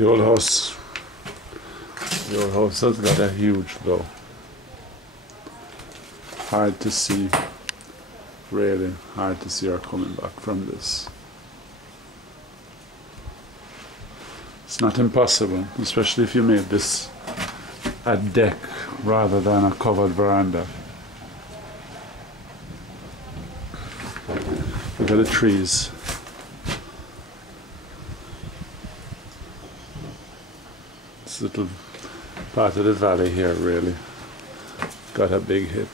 The old house has got a huge though. Hard to see, really hard to see her coming back from this. It's not impossible, especially if you made this a deck rather than a covered veranda. Look at the trees. This little part of the valley here really got a big hit.